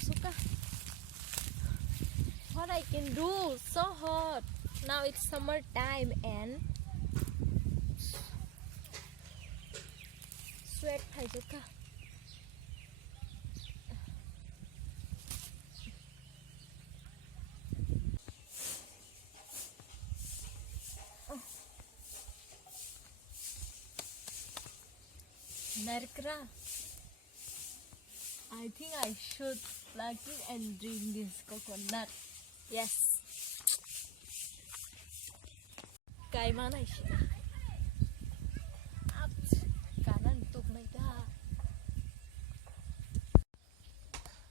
suka. What I can do? So hot. Now it's summer time and sweat thai suka. Narkra. I think I should plug it and drink this coconut. Yes. Cái má này cả nan tục này ta.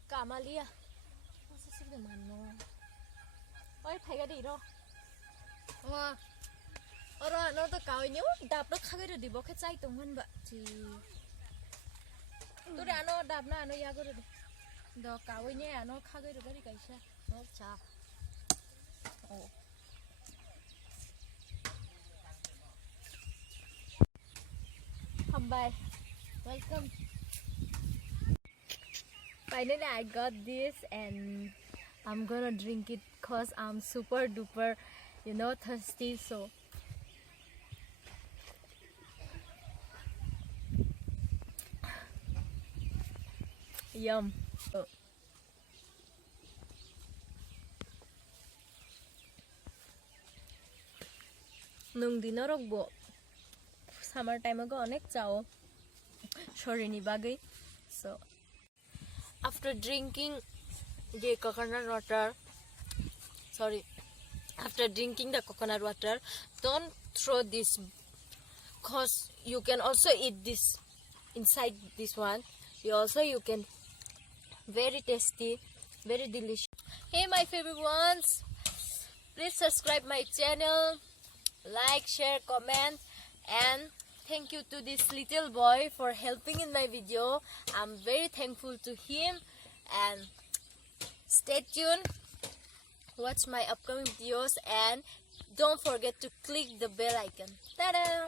Cả mà lia. Nó sẽ xích được màn nó. Ôi thấy cái gì đâu. Mà. Rồi nó tôi cáo nhớ đạp nó khác cái gì bỏ cái chay tung hơn vậy thì tôi đã nó đạp nó ya cái gì đó cáo nhé nó khác cái gì cái sao nó chả. Bye. Welcome. Finally, I got this and I'm gonna drink it cause I'm super duper, thirsty. So, yum. Nung dinarok bo. Summer time ago onek chao shorini bagai. So after drinking the coconut water, don't throw this cause you can also eat this inside this one. You can very tasty, very delicious. Hey my favorite ones, please subscribe my channel, like, share, comment, and thank you to this little boy for helping in my video. I'm very thankful to him, and stay tuned, watch my upcoming videos, and don't forget to click the bell icon. Ta-da!